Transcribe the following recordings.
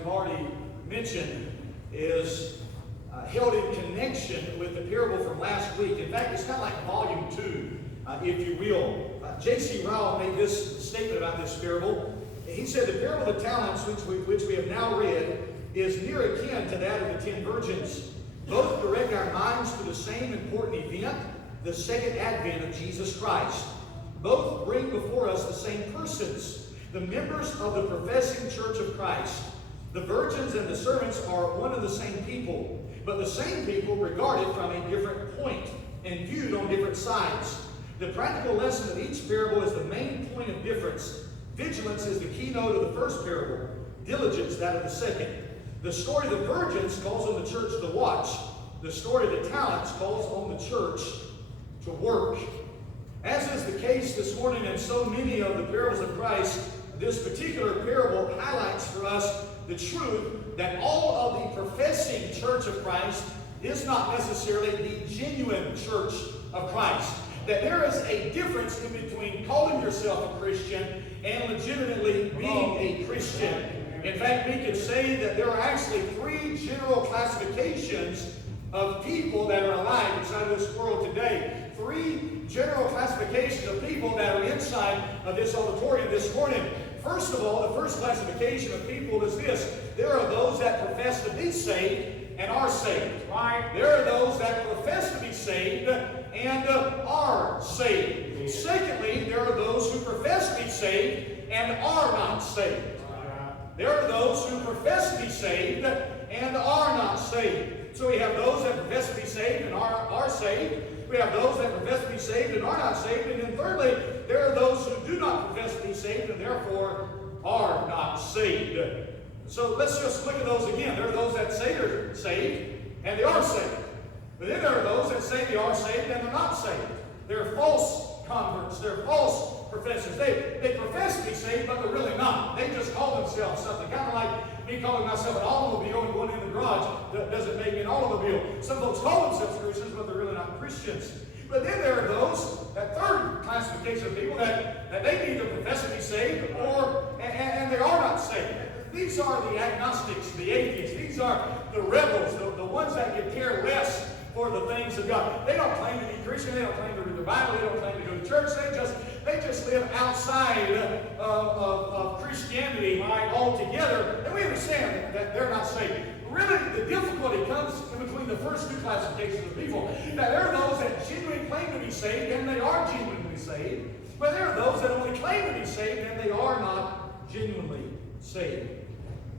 we've already mentioned, is held in connection with the parable from last week. In fact, it's kind of like volume 2, if you will. J.C. Ryle made this statement about this parable. He said, the parable of the talents, which we have now read, is near akin to that of the 10 virgins. Both direct our minds to the same important event, the second advent of Jesus Christ. Both bring before us the same persons, the members of the professing church of Christ. The virgins and the servants are one and the same people, but the same people regarded from a different point and viewed on different sides. The practical lesson of each parable is the main point of difference. Vigilance is the keynote of the first parable, diligence that of the second. The story of the virgins calls on the church to watch. The story of the talents calls on the church to work. As is the case this morning in so many of the parables of Christ, this particular parable highlights for us the truth that all of the professing church of Christ is not necessarily the genuine church of Christ. That there is a difference in between calling yourself a Christian and legitimately being a Christian. In fact, we could say that there are actually 3 general classifications of people that are alive inside of this world today. 3 general classifications of people that are inside of this auditorium this morning. First of all, the first classification of people is this. There are those that profess to be saved and are saved. Right? There are those that profess to be saved and are saved. Secondly, there are those who profess to be saved and are not saved. There are those who profess to be saved and are not saved. So we have those that profess to be saved and are saved. We have those that profess to be saved and are not saved. And then thirdly, there are those who do not profess to be saved and therefore are not saved. So let's just look at those again. There are those that say they're saved and they are saved. But then there are those that say they are saved and they're not saved. They're false converts. They're false professors. They profess to be saved, but they're really not. They just call themselves something. Kind of like me calling myself an automobile and going in the garage doesn't make me an automobile. Some folks call themselves Christians, but they're really not Christians. But then there are those, that third classification of people, that they either profess to be saved and they are not saved. These are the agnostics, the atheists. These are the rebels, the ones that could care less for the things of God. They don't claim to be Christian. They don't claim to read the Bible. They don't claim to go to church. They just live outside of Christianity altogether. And we understand that they're not saved. Really, the difficulty comes in between the first 2 classifications of people. That there are those that genuinely claim to be saved, and they are genuinely saved. But there are those that only claim to be saved, and they are not genuinely saved.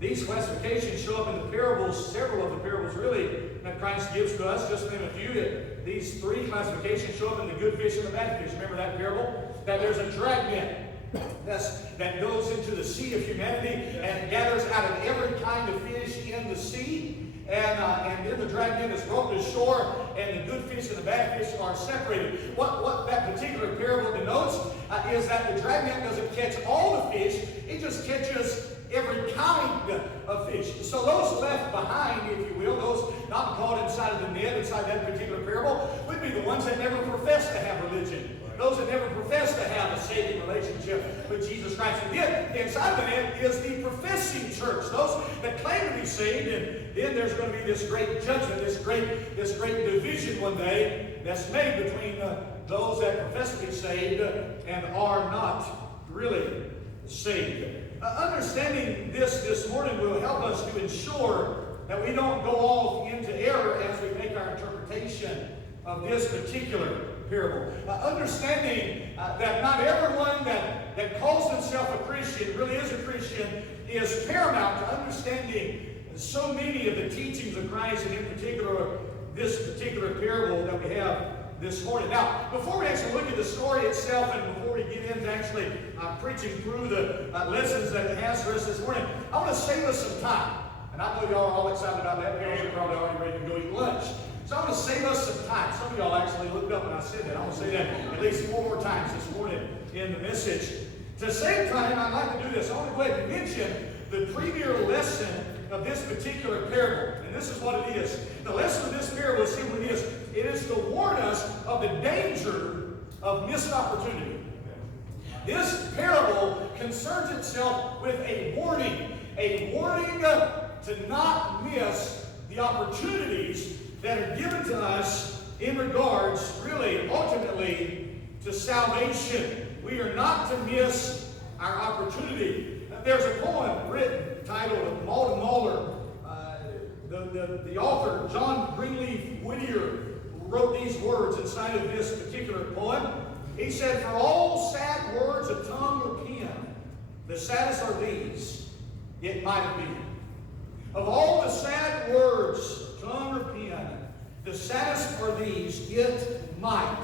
These classifications show up in the parables, several of the parables really, that Christ gives to us. Just to name a few, these 3 classifications show up in the good fish and the bad fish. Remember that parable? That there's a dragnet that goes into the sea of humanity and gathers out of every kind of fish in the sea. And then the dragnet is brought to shore, and the good fish and the bad fish are separated. What that particular parable denotes is that the dragnet doesn't catch all the fish, it just catches every kind of fish. So those left behind, if you will, those not caught inside of the net, inside that particular parable, would be the ones that never profess to have religion. Those that never profess to have a saving relationship with Jesus Christ. And then inside the net is the professing church. Those that claim to be saved. And then there's going to be this great judgment, this great division one day that's made between those that profess to be saved and are not really saved. Understanding this morning will help us to ensure that we don't go off into error as we make our interpretation of this particular parable. Understanding that not everyone that calls himself a Christian really is a Christian is paramount to understanding so many of the teachings of Christ, and in particular this particular parable that we have this morning. Now, before we actually look at the story itself and before we get into actually preaching through the lessons that it has for us this morning, I want to save us some time. And I know y'all are all excited about that because you're probably already ready to go eat lunch. So I'm going to save us some time. Some of y'all actually looked up when I said that. I'm going to say that at least 4 more times this morning in the message. To save time, I'd like to do this. I want to go ahead and mention the premier lesson of this particular parable. And this is what it is. The lesson of this parable is simply this. It is to warn us of the danger of missed opportunity. This parable concerns itself with a warning a warning to not miss the opportunities that are given to us in regards, really, ultimately, to salvation. We are not to miss our opportunity. There's a poem written titled Malden Mahler. The author, John Greenleaf Whittier, wrote these words inside of this particular poem. He said, "For all sad words of tongue or pen, the saddest are these, it might have been." Of all the sad words of tongue or pen, the saddest are these, it might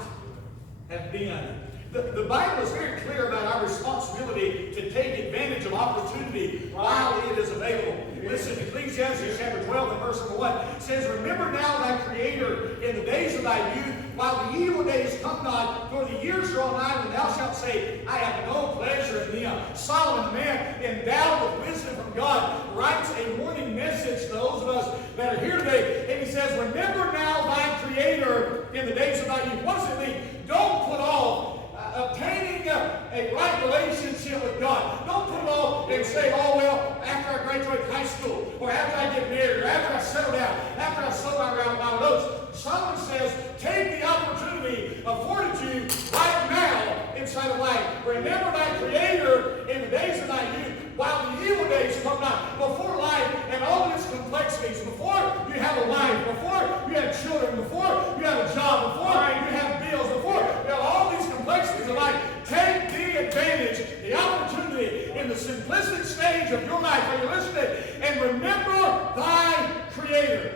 have been. The Bible is very clear about our responsibility to take advantage of opportunity while it is available. Listen, Ecclesiastes chapter 12 and verse 1 says, "Remember now thy Creator in the days of thy youth, while the evil days come not, nor the years draw nigh, when thou shalt say, I have no pleasure in them." Solomon, the man endowed with wisdom from God, writes a warning message to those of us that are here today. And he says, "Remember now thy Creator in the days of thy youth." What does it mean? Don't put off obtaining a right relationship with God. Don't put it off and say, "Oh, well, after I graduate high school, or after I get married, or after I settle down, after I sow my oats." Solomon says, take the opportunity afforded you right now inside of life. "Remember thy Creator in the days of thy youth, while the evil days come not." Before life and all of its complexities, before you have a wife, before you have children, before you have a job, before you have bills, before you have all these complexities of life, take the advantage, the opportunity in the simplistic stage of your life where you're listening, and remember thy Creator.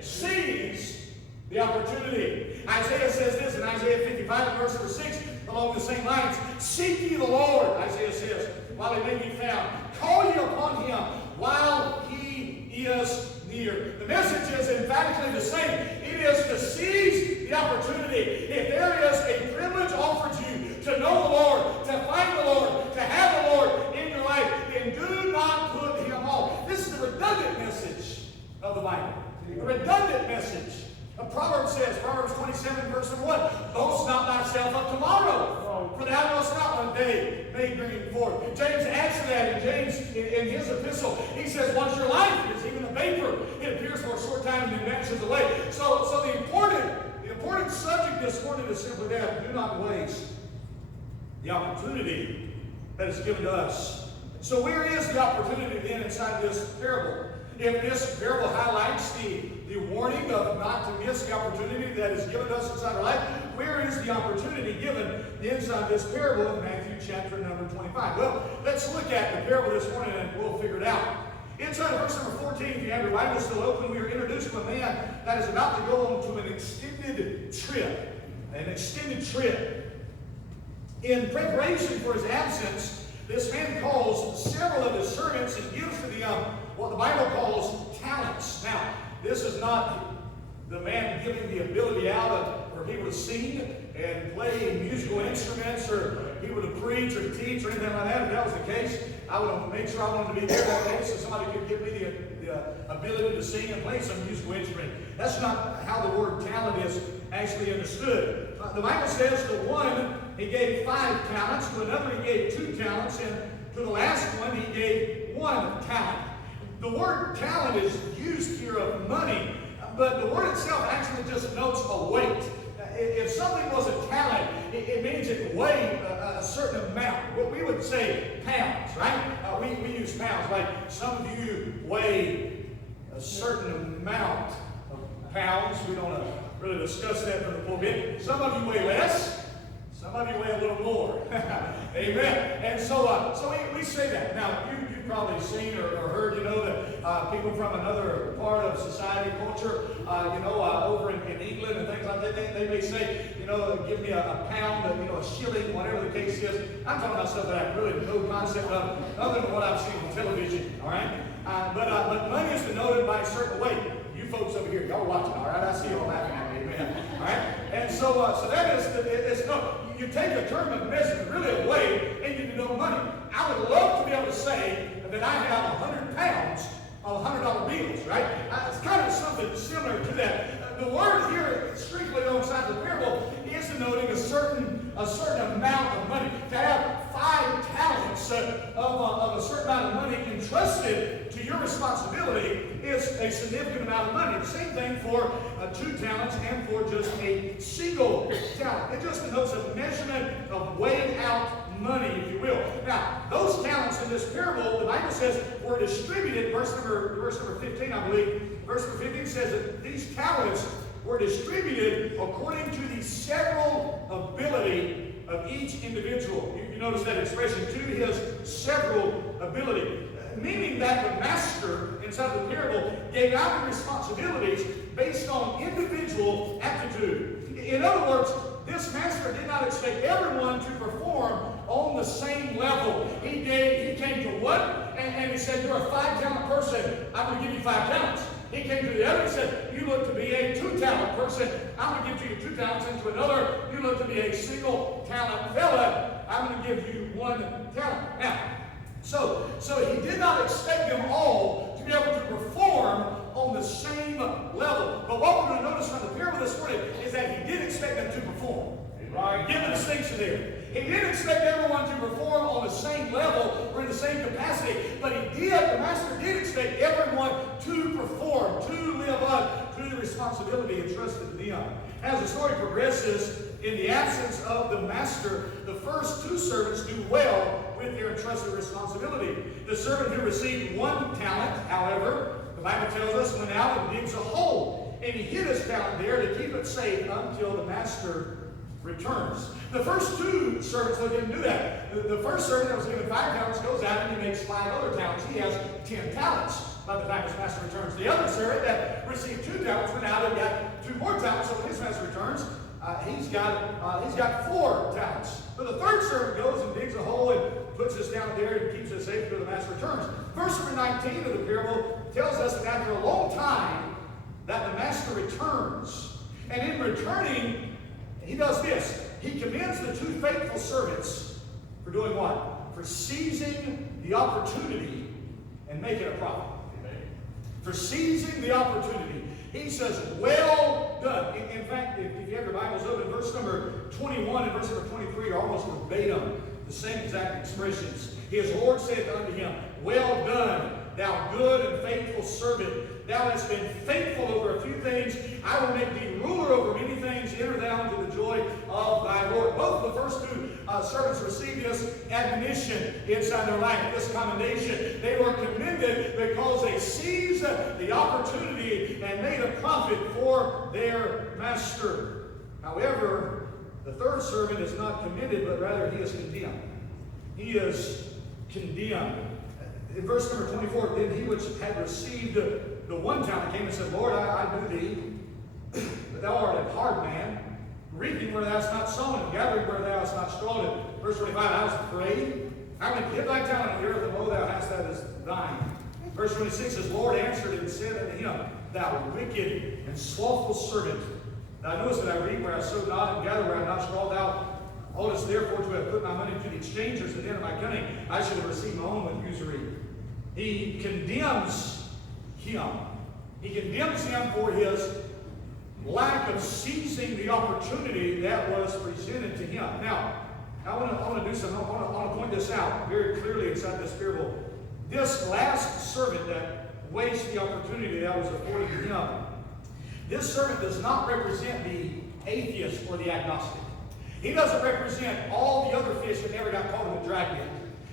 Seize the opportunity. Isaiah says this in Isaiah 55 and verse number 6, along the same lines. "Seek ye the Lord," Isaiah says, "while he may be found. Call ye upon him while he is near." The message is emphatically the same. It is to seize the opportunity. If there is a privilege offered you to know the Lord, to find the Lord, to have the Lord in your life, then do not put him off. This is the redundant message of the Bible. A redundant message. Proverbs says, Proverbs 27 verse 1, "Boast not thyself of tomorrow, for thou knowest not what day may bring forth." James adds to that, and James in his epistle, he says, "Once your life is even a vapor, it appears for a short time and then vanishes away." So the important subject this morning is simply that: do not waste the opportunity that is given to us. So where is the opportunity then inside this parable? If this parable highlights the warning of not to miss the opportunity that is given to us inside our life, where is the opportunity given inside this parable in Matthew chapter number 25? Well, let's look at the parable this morning and we'll figure it out. Inside of verse number 14, if you have your Bible still open, we are introduced to a man that is about to go on to an extended trip. An extended trip. In preparation for his absence, this man calls several of his servants and gives to them what the Bible calls talents. Now, this is not the man giving the ability out for people to sing and play musical instruments, or people to preach or teach or anything like that. If that was the case, I would have made sure I wanted to be there that day so somebody could give me the ability to sing and play some musical instrument. That's not how the word talent is actually understood. The Bible says to one he gave 5 talents, to another he gave 2 talents, and to the last one he gave 1 talent. The word talent is used here of money, but the word itself actually just notes a weight. If something was a talent, it means it weighed a certain amount. What we would say pounds, right? We use pounds. Like some of you weigh a certain amount of pounds. We don't really discuss that from the pulpit. Some of you weigh less. Some of you weigh a little more. Amen. And so we say that. Now, you've probably seen or heard, that people from another part of society, culture, over in England and things like that, they may say, give me a pound, a shilling, whatever the case is. I'm talking about stuff that I have really no concept of, other than what I've seen on television, all right? But money is denoted by a certain weight. You folks over here, y'all watching, all right? I see you all laughing at me, amen. All right? And so that is, you take a term of measurement, really a weight, and you denote money. I would love to be able to say that I have 100 pounds of $100 bills, right? It's kind of something similar to that. The word here, strictly alongside the parable, is denoting a certain amount of money. To have 5 talents talents of a certain amount of money entrusted to your responsibility is a significant amount of money. The same thing for 2 talents and for just a single talent. It just denotes a measurement of weighing out money, if you will. Now, those talents in this parable, the Bible says, were distributed. Verse number 15, I believe. Verse number 15 says that these talents were distributed according to the several ability of each individual. You notice that expression, to his several ability. Meaning that the master inside of the parable gave out the responsibilities based on individual aptitude. In other words, this master did not expect everyone to perform on the same level. He came to one, and he said, you're a 5-talent person. I'm going to give you 5 talents. He came to the other and said, you look to be a 2-talent person. I'm going to give you 2 talents. And to another, you look to be a single-talent fella. I'm going to give you 1 talent. Now, so he did not expect them all to be able to perform on the same level. But what we're going to notice from the parable this morning is that he did expect them to perform. Right? Give the distinction there. He didn't expect everyone to perform on the same level or in the same capacity, but the master did expect everyone to perform, to live up to the responsibility entrusted to them. As the story progresses, in the absence of the master, the first 2 servants do well with their entrusted responsibility. The servant who received 1 talent, however, the Bible tells us, went out and digs a hole, and he hid his talent there to keep it safe until the master returns. The first 2 servants, though, didn't do that. The first servant that was given 5 talents goes out and he makes 5 other talents. He has 10 talents by the time his master returns. The other servant that received 2 talents went out and got 2 more talents. So when his master returns, he's got 4 talents. But the third servant goes and digs a hole and puts this down there and keeps it safe until the master returns. Verse number 19 of the parable tells us that after a long time that the master returns. And in returning, he does this. He commends the 2 faithful servants for doing what? For seizing the opportunity and making a profit. Amen. For seizing the opportunity. He says, well done. In fact, if you have your Bibles open, verse number 21 and verse number 23 are almost verbatim the same exact expressions. His Lord said unto him, well done, thou good and faithful servant. Thou hast been faithful over a few things. I will make thee ruler over many things. Enter thou into the joy of thy Lord. Both of the first 2 servants received this admonition inside their life, this commendation. They were commended because they seized the opportunity and made a profit for their master. However, the third servant is not commended, but rather he is condemned. He is condemned. In verse number 24, then he which had received the 1 talent came and said, Lord, I knew thee, but thou art a hard man, reaping where thou hast not sown, and gathering where thou hast not strawed it. Verse 25, I was afraid. I will give thy talent in the earth, and lo, thou hast that is thine. Verse 26 says, Lord answered and said unto him, thou wicked and slothful servant, thou knowest that I reap where I sowed not, and gather where I have not strawed. Thou oughtest therefore to have put my money to the exchangers, and then in my cunning I should have received my own with usury. He condemns him. He condemns him for his lack of seizing the opportunity that was presented to him. Now, I want to do something. I want to point this out very clearly inside this parable. This last servant that wastes the opportunity that was afforded to him, this servant does not represent the atheist or the agnostic. He doesn't represent all the other fish that never got caught in the dragnet.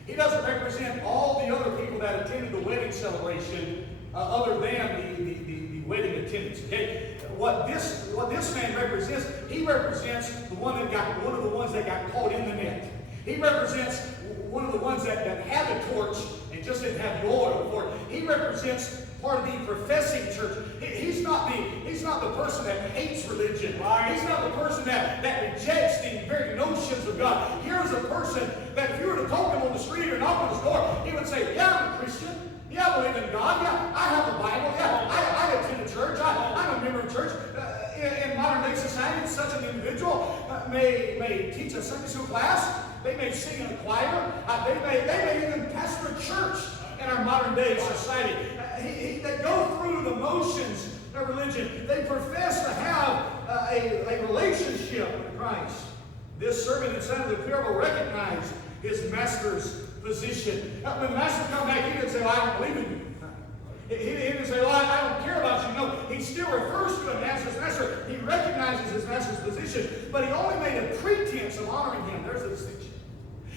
He doesn't represent all the other people that attended the wedding celebration other than the wedding attendants. Okay? What this man represents, he represents one of the ones that got caught in the net. He represents one of the ones that had the torch and just didn't have the oil for it. He represents part of the professing church. He's not the person that hates religion. Right? He's not the person that rejects the very notions of God. Here's a person that if you were to talk to him on the street or knock on his door, he would say, yeah, I'm a Christian. Yeah, I believe in God. Yeah, I have a Bible. Yeah, I attend a church. I'm a member of church. In modern day society, such an individual may teach a Sunday school class. They may sing in a choir. They may even pastor a church in our modern day society. They go through the motions of religion. They profess to have a relationship with Christ. This servant inside of the parable recognized his master's position. When the master come back, he didn't say, well, I don't believe in you. He didn't say, well, I don't care about you. No, he still refers to him as his master. He recognizes his master's position, but he only made a pretense of honoring him. There's the distinction.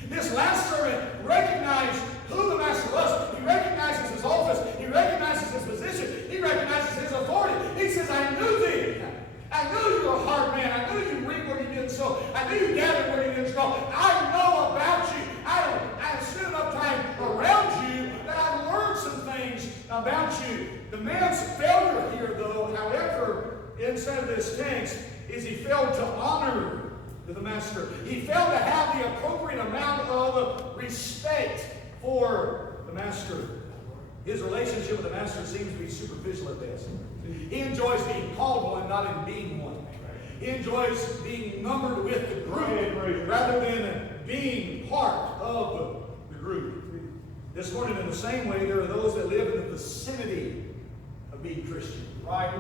This last servant recognized who the master was. He recognizes his office. He recognizes his position. He recognizes his authority. He says, I knew thee. I knew you were a hard man. I knew you reap where you didn't sow. I knew you gathered where you didn't sow. I know about you. I spent enough time around you that I've learned some things about you. The man's failure here, though, however, inside of this text, is he failed to honor the master. He failed to have the appropriate amount of respect for the master. His relationship with the master seems to be superficial at best. He enjoys being called one, not in being one. He enjoys being numbered with the group rather than being part of the group. This morning, in the same way, there are those that live in the vicinity of being Christian. Right?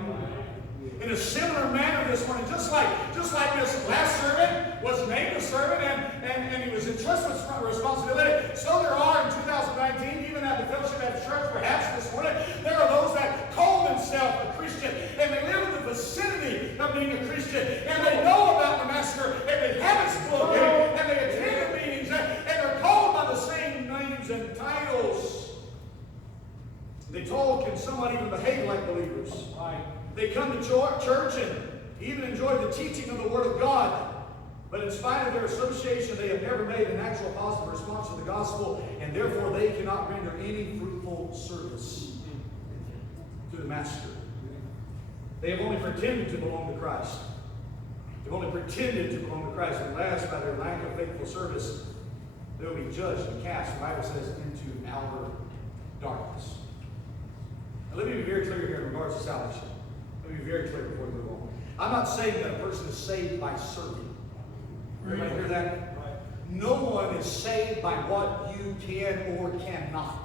In a similar manner this morning, just like this last servant was named a servant and he was entrusted with responsibility, so there are in 2019, even at the Fellowship Baptist Church, perhaps this morning, there are those that call themselves a Christian and they live in the vicinity of being a Christian and they know about the master and they have his book and they attend the meetings and they're called by the same names and titles. They talk and somewhat even behave like believers. They come to church and even enjoy the teaching of the Word of God. But in spite of their association, they have never made an actual positive response to the gospel, and therefore they cannot render any fruitful service to the master. They have only pretended to belong to Christ. They've only pretended to belong to Christ. And last, by their lack of faithful service, they will be judged and cast, the Bible says, into outer darkness. Now, let me be very clear here in regards to salvation. Let me be very clear before we move on. I'm not saying that a person is saved by serving. Everybody hear that? No one is saved by what you can or cannot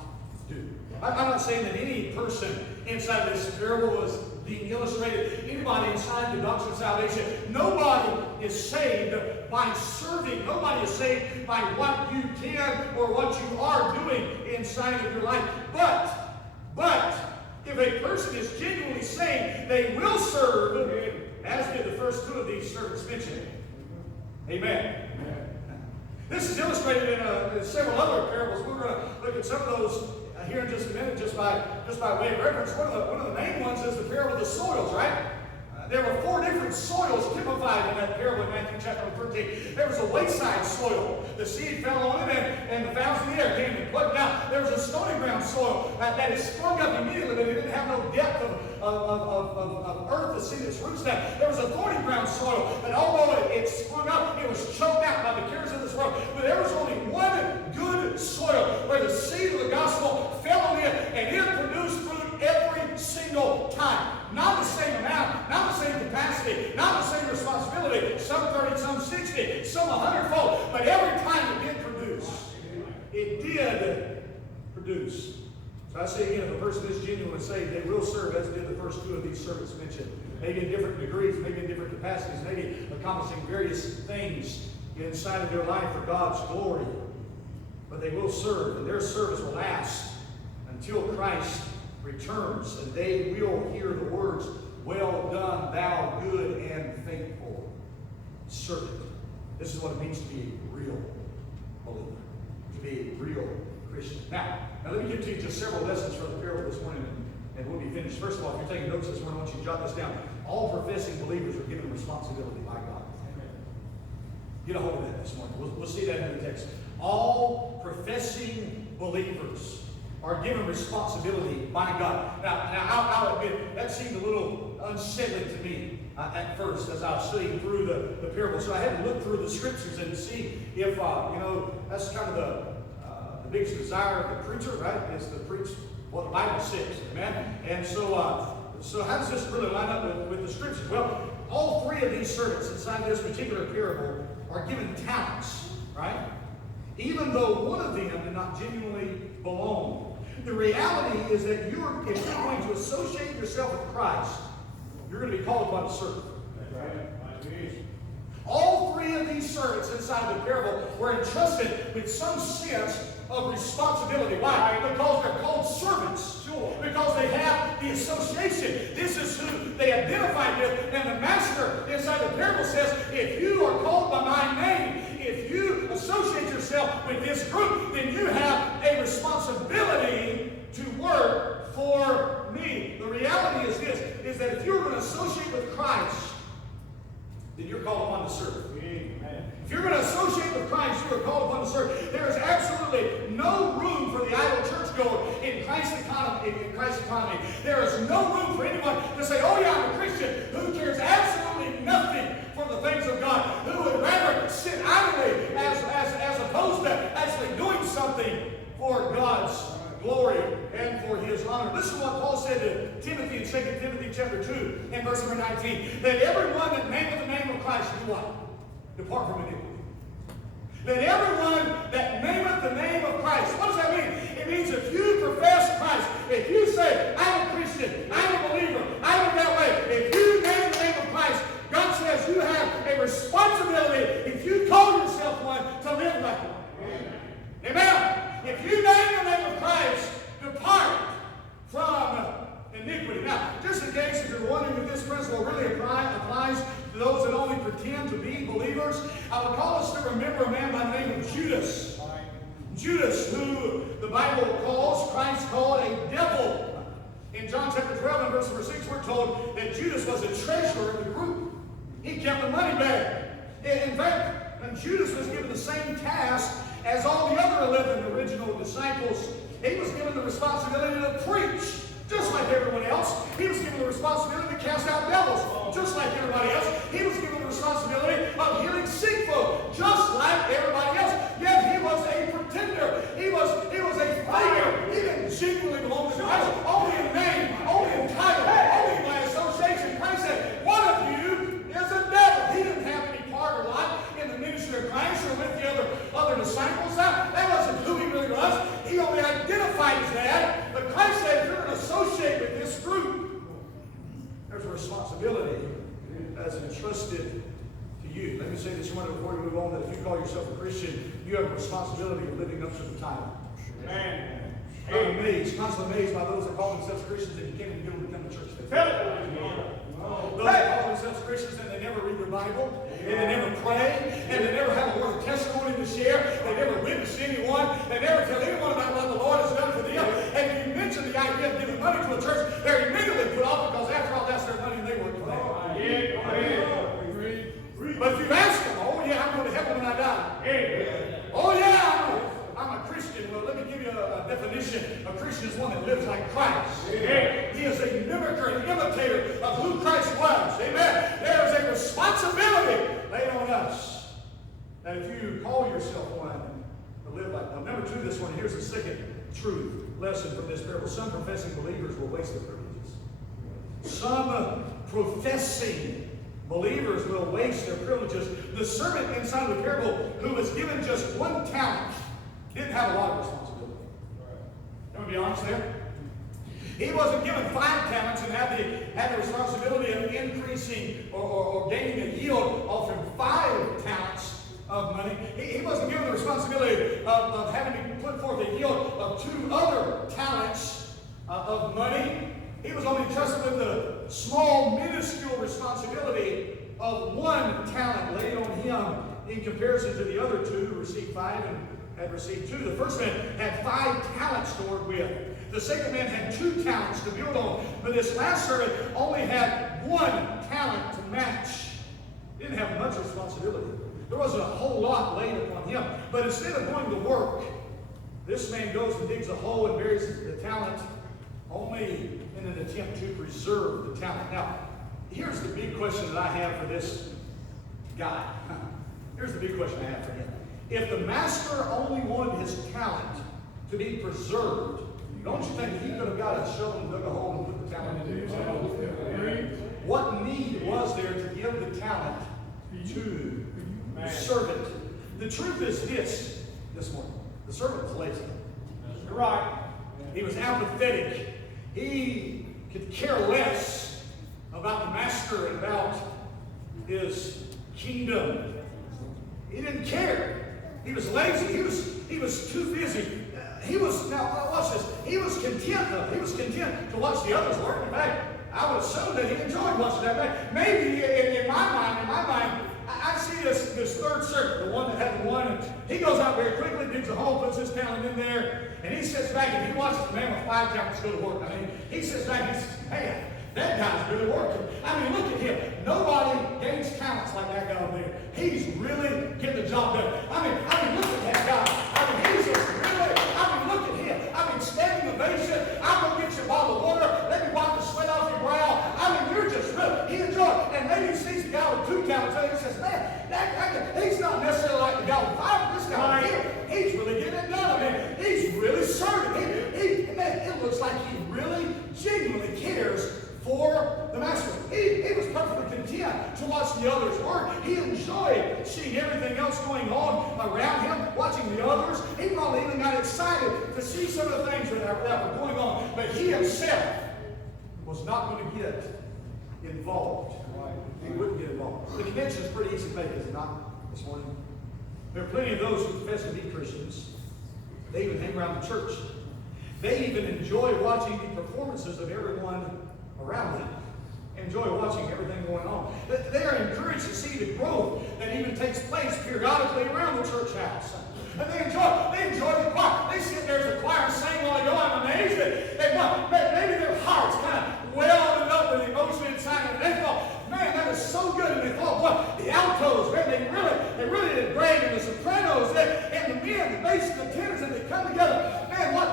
do. I'm not saying that any person inside this parable is being illustrated. Anybody inside the doctrine of salvation, nobody is saved by serving. Nobody is saved by what you can or what you are doing inside of your life. But if a person is genuinely saved, they will serve, as did the first two of these servants mentioned. Amen. This is illustrated in several other parables. We're going to look at some of those here in just a minute, just by way of reference. One of the main ones is the parable of the soils, right? There were 4 different soils typified in that parable in Matthew chapter 13. There was a wayside soil. The seed fell on it, and the fowls of the air came and plucked it out. There was a stony ground soil that had sprung up immediately, but it didn't have no depth of earth to see its roots down. There was a thorny ground soil, but although it sprung up, it was choked out by the cares of this world. But there was only one good soil where the seed of the gospel fell on it, and it produced fruit every single time. Not the same amount, not the same capacity, not the same responsibility. Some 30, some 60, some 100-fold. But every time it did produce. It did produce. So I say again, if a person is genuinely saved, they will serve as did the first two of these servants mentioned. Maybe in different degrees, maybe in different capacities, maybe accomplishing various things inside of their life for God's glory. But they will serve, and their service will last until Christ returns, and they will hear the words, "Well done, thou good and faithful servant." This is what it means to be a real believer, to be a real Christian. Now let me give to you just several lessons from the parable this morning, and we'll be finished. First of all, if you're taking notes this morning, I want you to jot this down. All professing believers are given responsibility by God. Get a hold of that this morning. We'll see that in the text. All professing believers are given responsibility by God. Now I'll admit, that seemed a little unsettling to me at first as I was studying through the parable. So I had to look through the scriptures and see if, that's kind of the biggest desire of the preacher, right, is to preach what the Bible says. Amen? And so how does this really line up with the scriptures? Well, all 3 of these servants inside this particular parable are given talents, right? Even though one of them did not genuinely belong. The reality is that if you're going to associate yourself with Christ, you're going to be called upon to serve. All 3 of these servants inside the parable were entrusted with some sense of responsibility. Why? Because they're called servants. Because they have the association. This is who they identify with. And the master inside the parable says, if you are called by my name, if you associate yourself with this group, then you have a responsibility to work for me. The reality is this, is that if you're going to associate with Christ, then you're called upon to serve. If you're going to associate with Christ, you are called upon to serve. There is absolutely no room for the idle churchgoer in Christ's economy. There is no room for anyone to say, oh yeah, I'm a Christian, who cares absolutely nothing for the things of God, who would rather sit idly as opposed to actually doing something for God's glory and for his honor. Listen to what Paul said to Timothy in 2 Timothy chapter 2 and verse number 19. That everyone that nameth the name of Christ do what? Depart from iniquity. That everyone that nameth the name of Christ. What does that mean? It means if you profess Christ, if you say, I'm a Christian, I'm a believer, I live that way, if you name the name of Christ, God says you have a responsibility, if you call yourself one, to live like one. Amen. If you name the name of Christ, depart from iniquity. Now, just in case if you're wondering if this principle really applies to those that only pretend to be believers, I would call us to remember a man by the name of Judas. Judas, who the Bible calls, Christ called a devil. In John chapter 12 and verse number 6, we're told that Judas was a treasurer of the group. He kept the money bag. In fact, Judas was given the same task as all the other 11 original disciples. He was given the responsibility to preach, just like everyone else. He was given the responsibility to cast out devils, just like everybody else. He was given the responsibility of healing sick folk, just like everybody else. Yet he was a pretender. He was a fighter. He didn't genuinely belong to Christ. Only in name, only in title, only by association. Christ said, one of you is a devil. He didn't have any part or lot in the ministry of Christ or with the other disciples. That wasn't who he really was. He only identified as that. But Christ said, if you're going to associate with this group, there's a responsibility that's entrusted to you. Let me say this one before we move on, that if you call yourself a Christian, you have a responsibility of living up to the title. Amen. I'm amazed, constantly amazed by those that call themselves Christians and you can't even get them to come to church. Those that call themselves Christians and they never read their Bible, and they never pray, and they never have a word of testimony to share, they never witness to anyone, they never tell anyone about what the Lord has done for them. And if you mention the idea of giving money to a church, they're immediately put off because after all, that's their money and they work for that. But if you ask them, oh yeah, I'm going to heaven when I die. Oh yeah, I'm a Christian. Well, let me give you a definition. A Christian is one that lives like Christ. He is a mimicker, an imitator of who Christ was. Amen. There is a responsibility laid on us that if you call yourself one, to live like one. Number two, this one, here's the second truth, lesson from this parable. Some professing believers will waste their privileges. Some professing believers will waste their privileges. The servant inside of the parable who was given just one talent didn't have a lot of responsibility. Can we be honest there? He wasn't given 5 talents and had the responsibility of increasing or gaining a yield off of 5 talents of money. He wasn't given the responsibility of having to put forth a yield of 2 other talents of money. He was only trusted with the small, minuscule responsibility of 1 talent laid on him in comparison to the other 2 who received 5 and had received 2. The first man had 5 talents to work with. The second man had 2 talents to build on. But this last servant only had 1 talent to match. He didn't have much responsibility. There wasn't a whole lot laid upon him. But instead of going to work, this man goes and digs a hole and buries the talent only in an attempt to preserve the talent. Now, here's the big question that I have for this guy. Here's the big question I have for him. If the master only wanted his talent to be preserved, don't you think he could have got a shovel and dug a hole and put the talent into his hand? What need was there to give the talent to the servant? The truth is this morning. The servant was lazy. You're right. He was apathetic. He could care less about the master and about his kingdom. He didn't care. He was lazy. He was too busy now watch this, he was content though. He was content to watch the others work. In fact, I would assume that he enjoyed watching that. Maybe in my mind, I see this third servant, the one that had the one, and he goes out very quickly, digs a hole, puts his talent in there, and he sits back and he watches the man with 5 talents go to work. I mean, he sits back and he says, man, that guy's really working. I mean, look at him. Nobody gains talents like that guy over there. He's really getting the job done. I mean, look at that guy. I mean, he's just really, look at him. Standing ovation. I'm going to get you a bottle of water. Let me wipe the sweat off your brow. You're just really, he enjoyed it. And maybe he sees the guy with 2 talents and he says, man, that guy, he's not necessarily like the guy with 5. This guy here, he's really getting it done. He's really serving. Man, it looks like he really genuinely cares for the master. He was perfectly content to watch the others work. He enjoyed seeing everything else going on around him, watching the others. He probably even got excited to see some of the things that were going on. But he himself was not going to get involved. He wouldn't get involved. The connection is pretty easy to make, is it not, this morning? There are plenty of those who profess to be Christians. They even hang around the church. They even enjoy watching the performances of everyone around them. Enjoy watching everything going on. They are encouraged to see the growth that even takes place periodically around the church house. And they enjoy the choir. They sit there as a choir and sing while they go. I'm amazed that maybe their hearts kind of welled up with emotion inside them. They thought, man, that is so good. And they thought, what? The altos, man, they really did great. And the sopranos, and the men, the bass, the tenors, and they come together. Man, what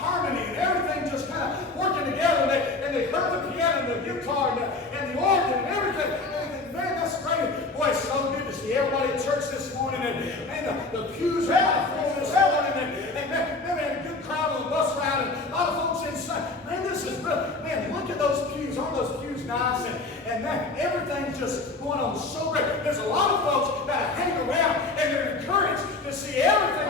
harmony, and everything just kind of working together. And they heard the piano and the guitar and the organ and everything. And man, that's great. Boy, it's so good to see everybody at church this morning. And the pews are full this morning. And man, we had a good crowd on the bus ride. And a lot of folks inside. Man, this is real. Man, look at those pews. Aren't those pews nice? And man, everything's just going on so great. There's a lot of folks that hang around and they're encouraged to see everything.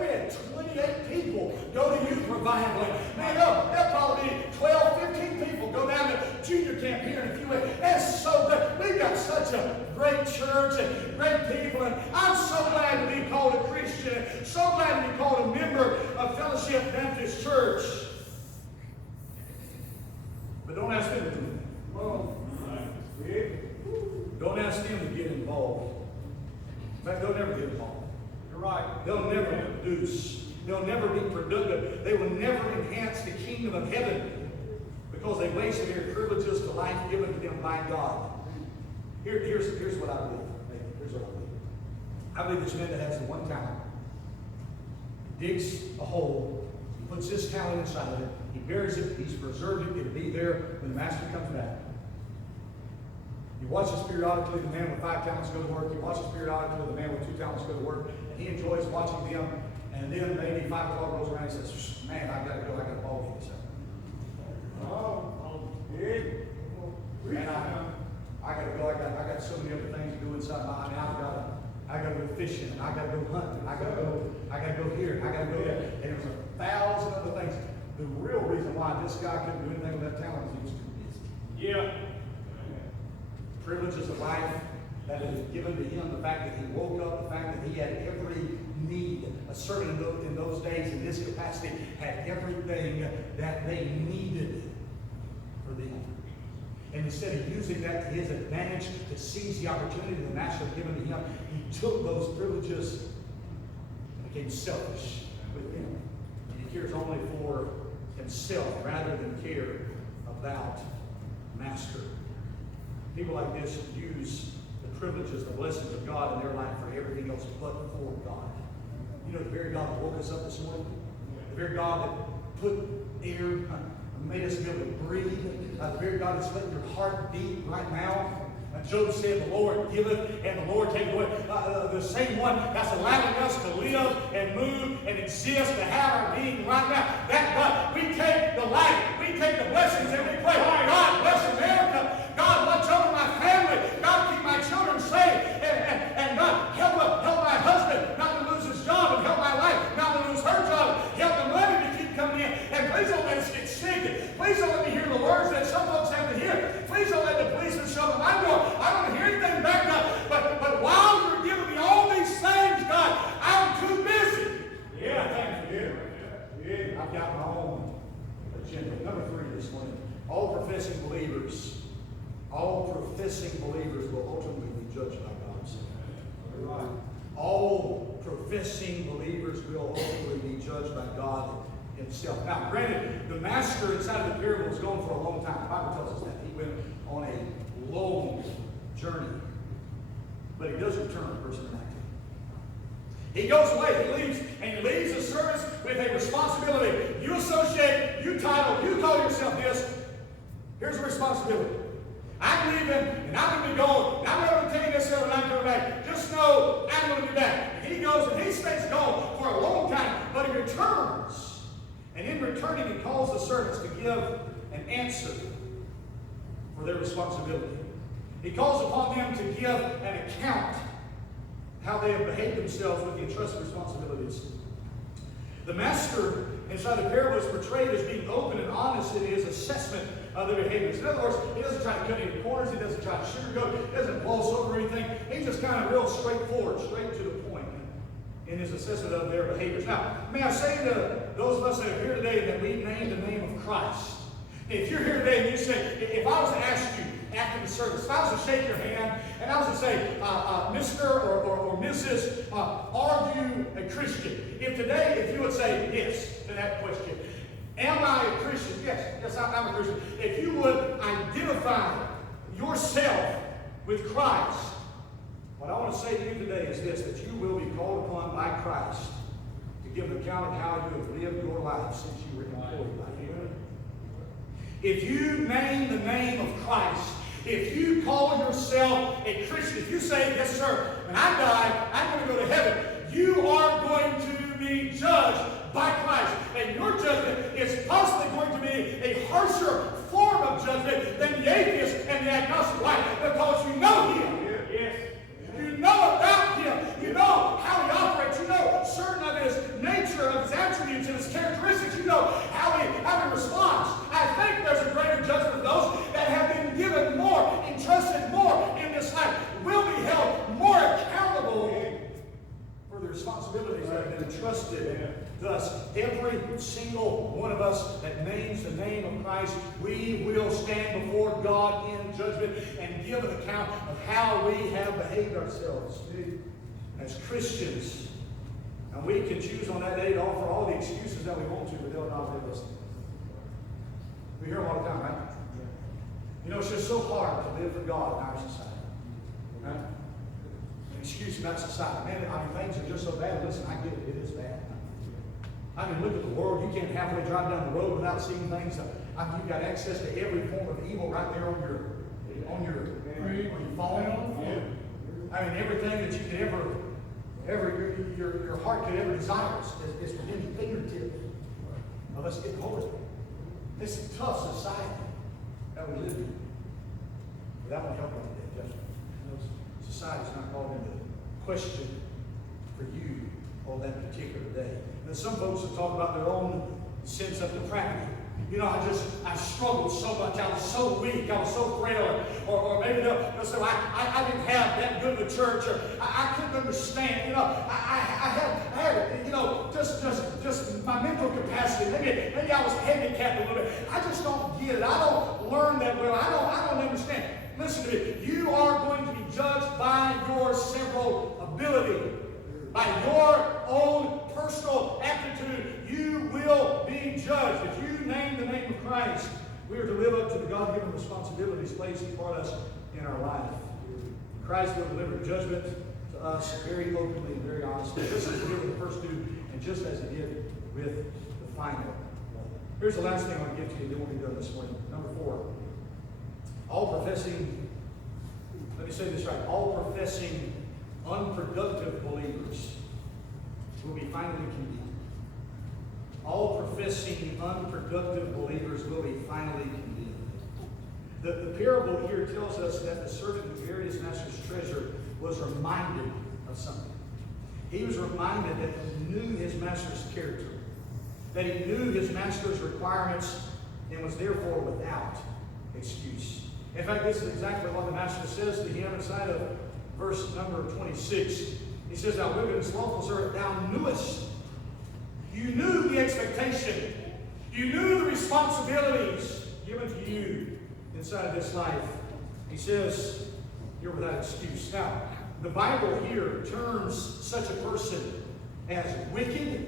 We had 28 people go to youth revival. Man, there'll probably be 12, 15 people go down to junior camp here in a few weeks. That's so good. We've got such a great church and great people. And I'm so glad to be called a Christian. And so glad to be called a member of Fellowship Baptist Church. But don't ask them to do it. Don't ask them to get involved. In fact, they'll never get involved. You're right. They'll never produce. They'll never be productive. They will never enhance the kingdom of heaven because they wasted their privileges to life given to them by God. Here's what I believe. Here's what I believe. I believe this man that has the 1 talent digs a hole, he puts his talent inside of it, he buries it, he's preserved it, it'll be there when the master comes back. He watches periodically the man with 5 talents go to work. He watches periodically the man with 2 talents go to work. And he enjoys watching them. And then maybe 5 o'clock rolls around and he says, man, I got to go. I got a ball game this afternoon. Man, I got to go. I got so many other things to do inside my house. I got to go fishing. I got to go hunting. I got to go here. I got to go there. And there's 1,000 other things. The real reason why this guy couldn't do anything with that talent is he was too busy. Yeah. Privileges of life that is given to him, the fact that he woke up, the fact that he had every need, a servant in those days in this capacity had everything that they needed for them. And instead of using that to his advantage to seize the opportunity the master had given to him, he took those privileges and became selfish with them. And he cares only for himself rather than care about master. People like this use the privileges, the blessings of God in their life for everything else but for God. You know, the very God that woke us up this morning, the very God that put air, made us be able to breathe, the very God that's letting your heart beat right now. Job said, the Lord giveth and the Lord taketh away. The same one that's allowing us to live and move and exist, to have our being right now. That God, we take the life, we take the blessings and we pray, God bless America. God, watch over my family. God, keep my children safe. And God, help my husband not to lose his job, and help my wife not to lose her job. Help the money to keep coming in. And please don't let us get sick. Please don't let me hear the words that some folks have to hear. Please don't let the policeman show up at my door. I don't want to hear anything back up. But while you're giving me all these things, God, I'm too busy. Yeah, thank you. All professing believers will ultimately be judged by God. Right. All professing believers will ultimately be judged by God Himself. Now, granted, the master inside of the parable was gone for a long time. The Bible tells us that. He went on a long journey. But He does return, verse 19. He goes away, He leaves, and He leaves His servants with a responsibility. You associate, you title, you call yourself this. Here's the responsibility. I'm leaving, and I'm going to be going, and I'm not going to tell you this when I'm coming back. Just know I'm going to be back. And He goes, and He stays gone for a long time, but He returns. And in returning, He calls the servants to give an answer for their responsibility. He calls upon them to give an account how they have behaved themselves with the entrusted responsibilities. The master inside the parable is portrayed as being open and honest in his assessment of their behaviors. In other words, he doesn't try to cut any corners, he doesn't try to sugarcoat, he doesn't gloss over anything. He's just kind of real straightforward, straight to the point in his assessment of their behaviors. Now, may I say to those of us that are here today that we name the name of Christ. If you're here today and you say, if I was to ask you after the service, if I was to shake your hand and I was to say, Mr. or Mrs., are you a Christian? If you would say yes to that question, am I a Christian? Yes, I'm a Christian. If you would identify yourself with Christ, what I want to say to you today is this, that you will be called upon by Christ to give an account of how you have lived your life since you were employed by Him. If you name the name of Christ, if you call yourself a Christian, if you say, yes, sir, when I die, I'm going to go to heaven, you are going to be judged by Christ. And your judgment is possibly going to be a harsher form of judgment than the atheist and the agnostic. Why? Because you know Him. Yes. You know about Him. You know how He operates. You know certain of His nature, of His attributes, and His characteristics. You know how He responds. I think there's a greater judgment of those that have been given more, entrusted more in this life, will be held more accountable for the responsibilities that have been entrusted. Thus, every single one of us that names the name of Christ, we will stand before God in judgment and give an account of how we have behaved ourselves as Christians. And we can choose on that day to offer all the excuses that we want to, but they'll not be listening. We hear them all the time, right? You know, it's just so hard to live for God in our society. Right? An excuse about society. Man, things are just so bad. Listen, I get it. It is bad. I mean, look at the world. You can't halfway drive down the road without seeing things. You've got access to every form of evil right there on your phone. Yeah. I mean, everything that you could your heart could ever desire is within the fingertip of us getting hold of it. This is a tough society that we live in. But that won't help on the day of judgment. Society's not called into question for you on that particular day. And some folks have talked about their own sense of depravity. You know, I struggled so much. I was so weak. I was so frail. Or maybe they'll say, I didn't have that good of a church. Or I couldn't understand. You know, I had you know, just my mental capacity. Maybe I was handicapped a little bit. I just don't get it. I don't learn that well. I don't understand. Listen to me. You are going to be judged by your several ability. By your own personal aptitude, you will be judged. If you name the name of Christ, we are to live up to the God-given responsibilities placed upon us in our life. Christ will deliver judgment to us very openly and very honestly, just as he did with the first two, and just as he did with the final one. Here's the last thing I want to give to you, and then we'll be done this morning. Number 4. All professing, let me say this right, all professing unproductive believers will be finally condemned. All professing unproductive believers will be finally condemned. The parable here tells us that the servant who buried his master's treasure was reminded of something. He was reminded that he knew his master's character, that he knew his master's requirements, and was therefore without excuse. In fact, this is exactly what the master says to him inside of verse number 26. He says, "Thou wicked and slothful servant, thou knewest." You knew the expectation. You knew the responsibilities given to you inside of this life. He says, you're without excuse. Now, the Bible here terms such a person as wicked,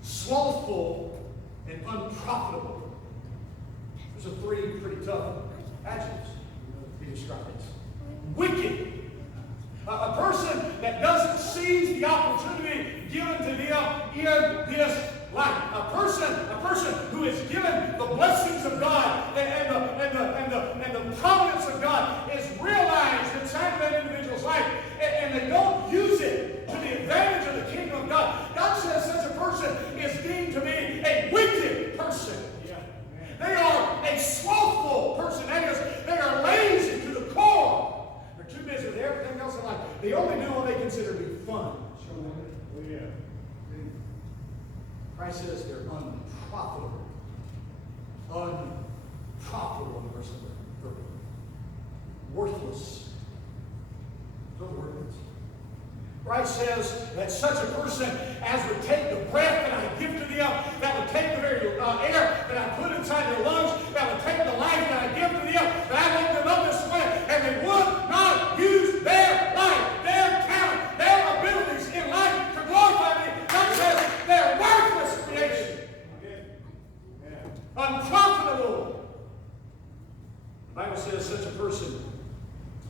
slothful, and unprofitable. Those are three pretty tough adjectives to describe it. Wicked. A person that doesn't seize the opportunity given to them in this life. A person who is given the blessings of God and the providence of God is realized inside of that individual's life, and they don't use it to the advantage of the kingdom of God. God says such a person is deemed to be a wicked person. They are a slothful person. That is, they are lazy to the core. They're too busy with everything else in life. They only do what they consider to be fun. Christ says they're unprofitable. Unprofitable in the verse of the worthless. Those are worthless. Christ says that such a person as would take the breath that I give to them, that would take the very air that I put inside their lungs, that would take the life that I give to them, that I woke them up this morning, and they would not use their life, their talent, their abilities in life to glorify me. God says they're worthless creation. Unprofitable. The Bible says such a person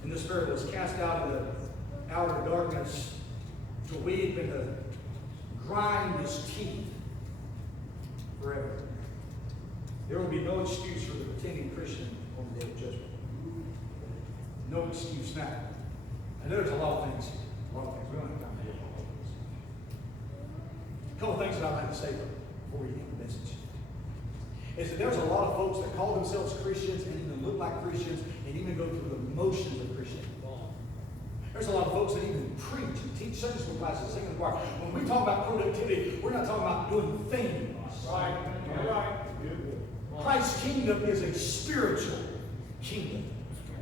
in this parable is cast out into outer darkness to weep and to grind his teeth forever. There will be no excuse for the pretending Christian on the day of judgment. No excuse now. I know there's a lot of things here. A lot of things. We don't have time to get all of this. A couple of things that I'd like to say before we get the message is that there's a lot of folks that call themselves Christians and even look like Christians and even go through the motions of Christianity. There's a lot of folks that even preach and teach Sunday school classes, sing in the choir. When we talk about productivity, we're not talking about doing things. Right. Right. Christ's kingdom is a spiritual kingdom.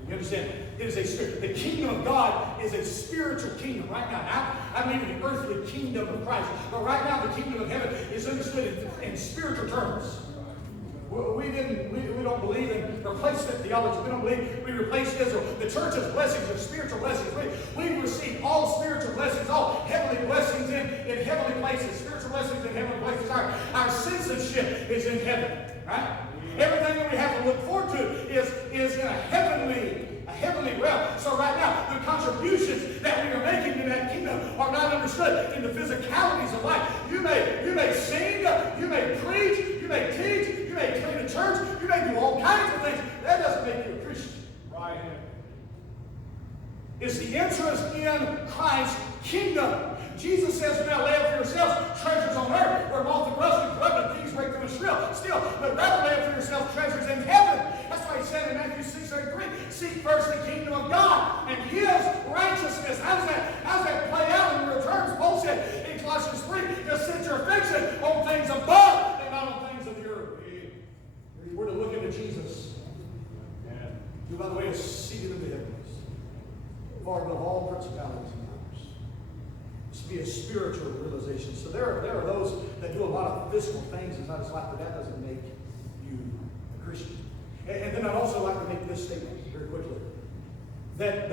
You understand? It is a spirit. The kingdom of God is a spiritual kingdom right now. I mean the earthly kingdom of Christ. But right now the kingdom of heaven is understood in spiritual terms. We don't believe in replacement theology. We don't believe we replace Israel. The church's blessings are spiritual blessings. We receive all spiritual blessings, all heavenly blessings in heavenly places. Spiritual blessings in heavenly places. Our citizenship is in heaven. Right? Everything that we have to look forward to is in a heavenly realm. So right now, the contributions that we are making to that kingdom are not understood in the physicalities of life. You may sing, you may preach, you may teach, you may clean a church, you may do all kinds of things. That doesn't make you a Christian. Right. It's the interest in Christ's kingdom. Jesus says, do not lay up for yourselves treasures on earth where moth and rust and corrupt and thieves break through and steal, but rather lay up for yourselves treasures in heaven. That's why he said in Matthew 6:33, seek first the kingdom of God and his righteousness. How does that play out in returns? Paul said in Colossians 3, just set your affection on things above and not on things of the earth. We're to look into Jesus, who, by the way, is seated in the heavens, far above all principalities and powers. This will be a spiritual realization. So there are those that do a lot of physical things inside this life, but that doesn't make you a Christian. And then I'd also like to make this statement very quickly. That